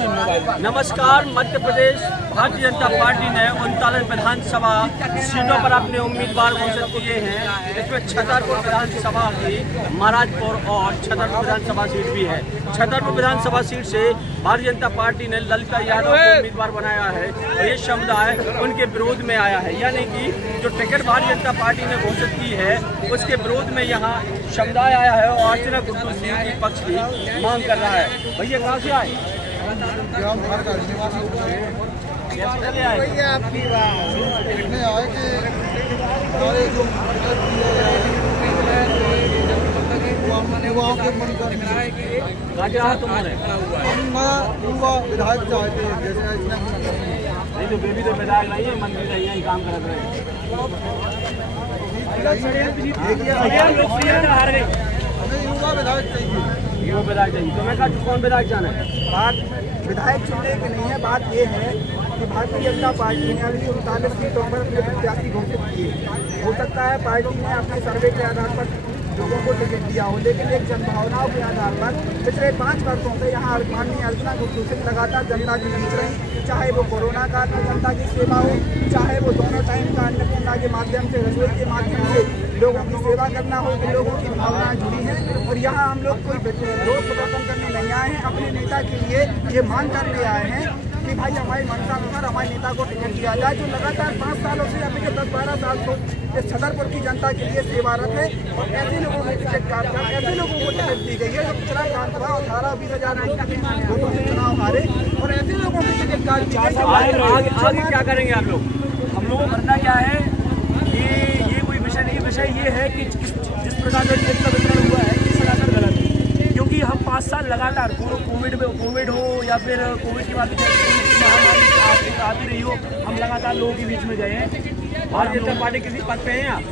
नमस्कार। मध्य प्रदेश भारतीय जनता पार्टी ने 39 विधानसभा सीटों पर अपने उम्मीदवार घोषित किए हैं। इसमें छतरपुर विधानसभा की महाराजपुर और छतरपुर विधानसभा सीट भी है। छतरपुर विधानसभा सीट से भारतीय जनता पार्टी ने ललिता यादव को उम्मीदवार बनाया है और ये समुदाय उनके विरोध में आया है, यानी कि जो टिकट भारतीय जनता पार्टी ने घोषित की है उसके विरोध में यहाँ समुदाय आया है और अर्चना गुड्डू सिंह के पक्ष की मांग कर रहा है। भैया कहाँ से आए? तुम्हारे विधायक चाहते हैं, नहीं तो बेबी तो विधायक नहीं है, मंत्री नहीं है, काम कर रहे हैं। युवा विधायक चाहिए। तो मैं कहा कौन विधायक जाना है? बात विधायक चुनने की नहीं है, बात ये है कि भारतीय जनता पार्टी ने अभी 39 सीटों पर अपने प्रत्याशी घोषित किए। हो सकता है पार्टी ने अपने सर्वे के आधार पर लोगों को टिकट दिया हो, लेकिन एक जनभावनाओं के आधार पर पिछले 5 वर्षों से यहाँ माननीय अर्चना गुड्डू सिंह लगातार जनता के बीच रही, चाहे वो कोरोना काल में जनता की सेवा हो, चाहे वो दोनों टाइम का अन्नपूर्णा के माध्यम से, रसोई के माध्यम से लोगों की सेवा करना हो, तो लोगों की भावनाएं जुड़ी हैं। और यहाँ हम लोग कोई विरोध प्रदर्शन करने नहीं आए हैं, अपने नेता के लिए ये मांग करने आए हैं कि भाई हमारी मनसा अनुसार हमारे नेता को टिकट दिया जाए, जो लगातार 5 सालों से अभी के 10-12 साल को इस छतरपुर की जनता के लिए सेवारत है। और ऐसे लोगों को टिकट काटना, ऐसे लोगों को टिकट दी गई है जो पिछड़ा विधानसभा 18-20 हजार वोटों से चुनाव हारे, और ऐसे लोगों को टिकट काट दी है। आगे क्या करेंगे आप लोग? हम लोगों को करना क्या है, ये कोई विषय नहीं। विषय ये है कि जिस प्रकार का टिकट का वितरण हुआ है ये सरासर गलत है, क्योंकि हम 5 साल लगातार कोविड हो या फिर कोविड की बात महामारी आती रही हो, हम लगातार लोगों के बीच में गए हैं। भारतीय जनता पार्टी किसी पद पे हैं आप?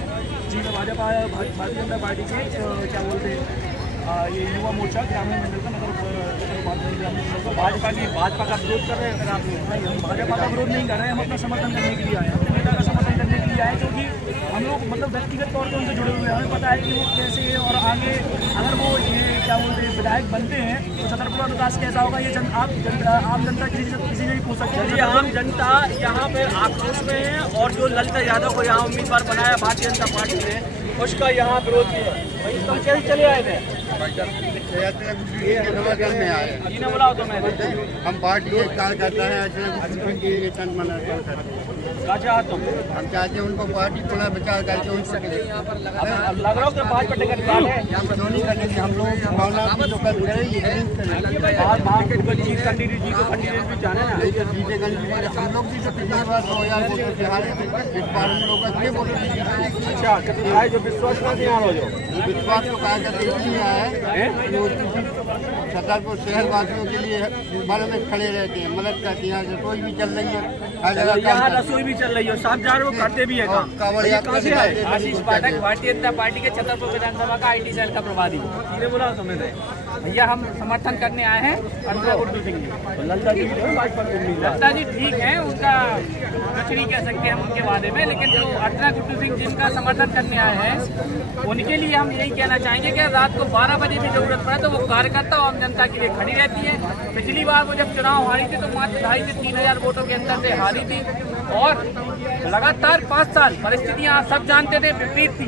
जी, मैं भारतीय जनता पार्टी के क्या बोलते हैं ये युवा मोर्चा ग्रामीण मंडल का भाजपा का विरोध कर रहे हैं? अगर आप हम भाजपा का विरोध नहीं कर रहे हैं, हम अपना समर्थन करने के लिए आए हैं, अपने नेता का समर्थन करने के लिए आए, क्योंकि हम लोग मतलब व्यक्तिगत तौर पर उनसे जुड़े हुए हैं। हमें पता है कि वो कैसे है और आगे अगर वो ये क्या बोलते हैं विधायक बनते हैं तो छतरपुर का विकास कैसा होगा ये आम जनता किसी से भी पूछ सकते हैं। आम जनता यहाँ पे आक्रोश में है और जो ललिता यादव को यहाँ उम्मीदवार बनाया भारतीय जनता पार्टी ने उसका यहाँ विरोध किया। भाई तुम कैसे चले आए थे? बोला तो मैं हम पार्टी के कार्यकर्ता हैं, तुम हम चाहते हैं उनको पार्टी थोड़ा विचार करके उनसे लग रहा हो कि भाजपा टिकट नहीं करने की हम लोग भावना तो कर रहे हैं। हम लोग भी तो पिछली बार 2000 वोटों से हारे थे, इस बार हम लोग अच्छे वोट। अच्छा, जो विश्वास करते हैं विश्वास तो कार्यकर्ता इसलिए आया है, छतरपुर शहर वासियों के लिए बल में खड़े रहते हैं, मदद करते हैं। रसोई भी चल रही है, यहाँ रसोई भी चल रही है, साफ जा रहे हो करते भी है काम। आशीष पाठक, भारतीय जनता पार्टी के छतरपुर विधानसभा का IT सेल का प्रभारी। बोला समझ रहे भैया, हम समर्थन करने आए हैं अर्चना गुड्डू सिंह जी। ललिता जी ठीक है, उनका कुछ नहीं कह सकते हम उनके बारे में, लेकिन जो अर्चना गुड्डू सिंह जिनका समर्थन करने आए हैं उनके लिए हम यही कहना चाहेंगे कि रात को 12 बजे भी जरूरत पड़े तो वो कार्यकर्ता और आम जनता के लिए खड़ी रहती है। पिछली बार वो जब चुनाव हारी थी तो मात्र 2,500 से 3,000 वोटों के अंतर से हारी थी, और लगातार 5 साल परिस्थितियां सब जानते थे विपरीत थी।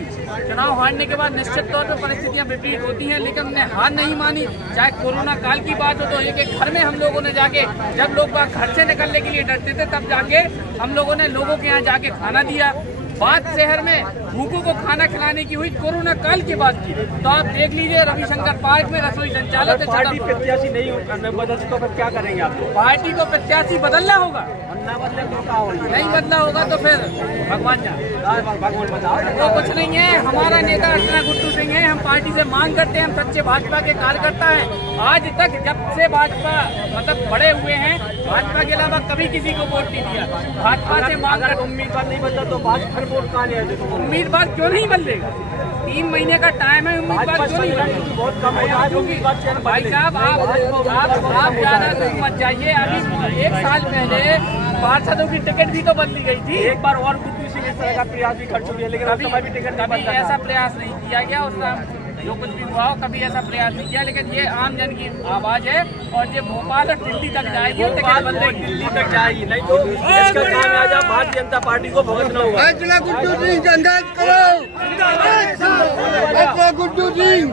चुनाव हारने के बाद निश्चित तौर पर परिस्थितियां विपरीत होती हैं, लेकिन हमने हार नहीं मानी। चाहे कोरोना काल की बात हो तो एक घर में हम लोगों ने जाके, जब लोग घर से निकलने के लिए डरते थे तब जाके हम लोगों ने लोगों के यहाँ जाके खाना दिया। बात शहर में भूखों को खाना खिलाने की हुई कोरोना काल की बात की, तो आप देख लीजिए रविशंकर पार्क में रसोई संचालक पार्टी प्रत्याशी नहीं बदलती तो फिर क्या करेंगे आप? पार्टी को प्रत्याशी बदलना होगा, नहीं बदला होगा तो फिर भगवान बताओ। वो कुछ नहीं है। हमारा नेता अर्चना गुड्डू सिंह है, हम पार्टी से मांग करते हैं, हम सच्चे भाजपा के कार्यकर्ता हैं। आज तक जब से भाजपा मतलब बड़े हुए हैं, भाजपा के अलावा कभी किसी को वोट नहीं दिया। भाजपा से मांग कर उम्मीदवार नहीं बदला तो भाजपा वोट कहाँ नहीं? उम्मीदवार क्यों नहीं बदलेगा? 3 महीने का टाइम है, उम्मीदवार क्यों नहीं बदलेगा? बहुत कम है भाई साहब, आप ज्यादा दूर मत जाइए। अभी 1 साल पहले पार्षदों की टिकट भी तो बदली गई थी। एक बार और गुड्डू सिंह इस तरह का प्रयास भी कर चुकी है, लेकिन अभी टिकट ऐसा प्रयास नहीं किया गया। उस जो कुछ भी हुआ हो, कभी ऐसा प्रयास नहीं किया। लेकिन ये आम जन की आवाज है और ये भोपाल और दिल्ली तक जाएगी, दिल्ली तक जाएगी, नहीं तो इसका काम आज भारतीय जनता पार्टी को भुगतना होगा। गुड्डू सिंह जिंदाबाद करो, गुड्डू सिंह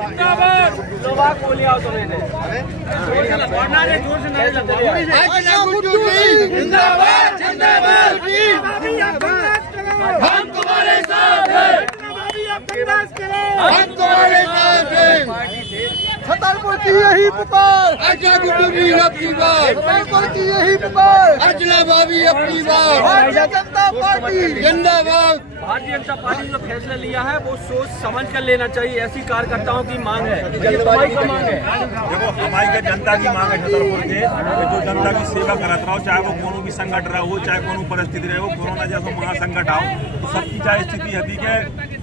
को लिया तो मैंने जोर से नहीं गुड्डू सिंह जिंदाबाद जिंदाबाद, हम तुम्हारे साथ हैं, हम तुम्हारे साथ हैं। छतरपुर की यही पुकार, अच्छा गुड्डू सिंह अपनी बार, छतरपुर की यही पुकार, अर्चना भाभी अपनी बार, भारतीय जनता पार्टी जिंदाबाद। भारतीय जनता पार्टी ने जो फैसला लिया है वो सोच समझ कर लेना चाहिए। ऐसी कार्यकर्ताओं की मांग है, जल्दबाजी का मांग है। देखो हमारी क्या जनता की मांग है छतरपुर के, जो जनता की सेवा करत रहो, चाहे वो कोनो भी संकट रहा हो, चाहे कोनो परिस्थिति रहे हो, कोरोना जैसा महासंकट आओ, तो सबकी चाहे स्थिति हती है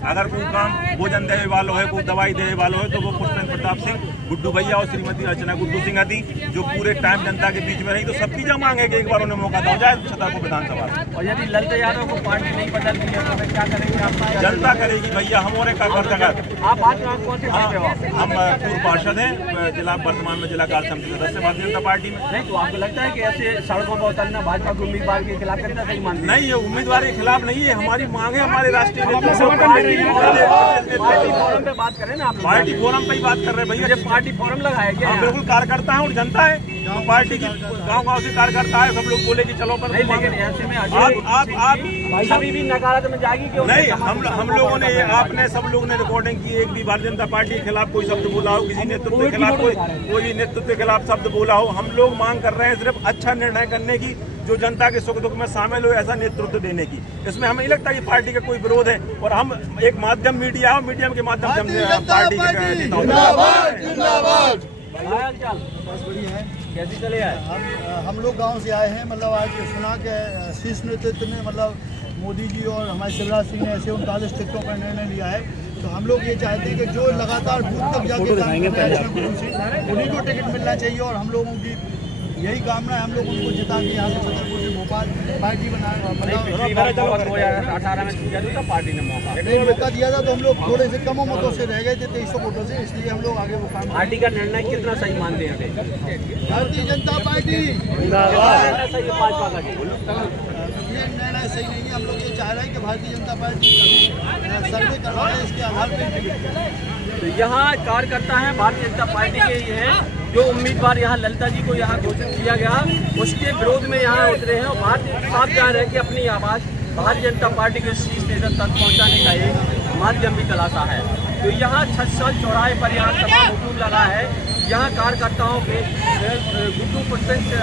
अगर कोई काम भोजन देने वालो है, कोई दवाई देने वालो है, तो वो पुष्पेंद्र प्रताप सिंह गुड्डू भैया और श्रीमती अर्चना गुड्डू सिंह थी, जो पूरे टाइम जनता के बीच में रही। तो सबकी जो मांग है कि एक बार उन्हें मौका दो जाए छतरपुर विधानसभा। और यदि ललते यादव को पार्टी नहीं बदलती है तो क्या करेंगे आप? जनता करेगी भैया, हम और का कर सकते। आप आज कौन से पद पे हो? हम पूर्व पार्षद हैं, जिला वर्तमान में जिला कार्य समिति सदस्य भारतीय जनता पार्टी में। नहीं तो आपको लगता है कि ऐसे सड़कों पर उतरना भाजपा के उम्मीदवार के खिलाफ करना सही मानते हैं? नहीं, ये उम्मीदवार के खिलाफ नहीं है, हमारी मांग है। हमारे राष्ट्रीय पार्टी फोरम पे बात करें ना आप। पार्टी फोरम पे ही बात कर रहे हैं भैया। पार्टी फोरम लगाया गया। हम बिल्कुल कार्यकर्ता है और जनता है, तो पार्टी की गांव-गांव से कार्यकर्ता है, सब लोग बोले कि चलो पर लेकिन ऐसे में आप सभी भी नकारात्मक जाएगी क्यों? नहीं, हम लोगों ने, आपने सब लोगों ने रिकॉर्डिंग की, एक भी भारतीय जनता पार्टी के खिलाफ कोई शब्द बोला हो, किसी नेतृत्व के खिलाफ कोई नेतृत्व के खिलाफ शब्द बोला हो। हम लोग मांग कर रहे हैं सिर्फ अच्छा निर्णय करने की, जो जनता के सुख दुख में शामिल हो, ऐसा नेतृत्व देने की। इसमें हमें नहीं लगता कि पार्टी का कोई विरोध है, और हम एक माध्यम मीडिया है, मीडियम के माध्यम से हम पार्टी के कैसे चले आए? हम लोग गांव से आए हैं। मतलब आज सुना के शीर्ष नेतृत्व ने, मतलब मोदी जी और हमारे शिवराज सिंह ने ऐसे 39 टिकटों का निर्णय लिया है। तो हम लोग ये चाहते हैं कि जो लगातार बूथ तक जाके उन्हीं को टिकट मिलना चाहिए, और हम लोगों की यही कामना है। हम लोग उनको जिता के यहाँ से छतरपुर से भोपाल पार्टी बनाए। 18 में दिया पार्टी ने मौका दिया था, तो हम लोग थोड़े से कम मतों से रह गए थे, 2300 वोटों से, इसलिए हम लोग आगे वो काम। पार्टी का निर्णय कितना सही मानते हैं? भारतीय जनता पार्टी भाजपा का ये निर्णय सही नहीं है। हम लोग ये चाह रहे हैं कि भारतीय जनता पार्टी सर्वे करवा रहे, इसके आधार पर। तो यहाँ कार्यकर्ता है भारतीय जनता पार्टी के ही है, जो उम्मीदवार यहाँ ललिता जी को यहाँ घोषित किया गया, उसके विरोध में यहाँ उतरे हैं। और भारतीय साफ जा रहे हैं कि अपनी आवाज़ भारतीय जनता पार्टी के शीर्ष नेतृत्व तक पहुँचाने का एक माध्यम भी तलाशा है। तो यहाँ 6 चौराहे पर यहाँ सभा हुजूम लगा है। यहाँ कार्यकर्ताओं के गुड्डू पुष्पेंद्र सिंह,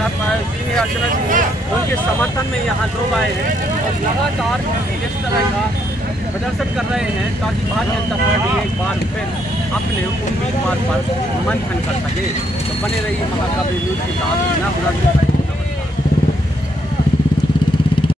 अर्चना सिंह, उनके समर्थन में यहाँ लोग आए हैं और लगातार इस तरह का प्रदर्शन कर रहे हैं ताकि भारतीय जनता पार्टी एक बार फिर अपने उम्मीदवार पर मंथन कर सके। तो बने रहिए महाकाव्य न्यूज़ के साथ।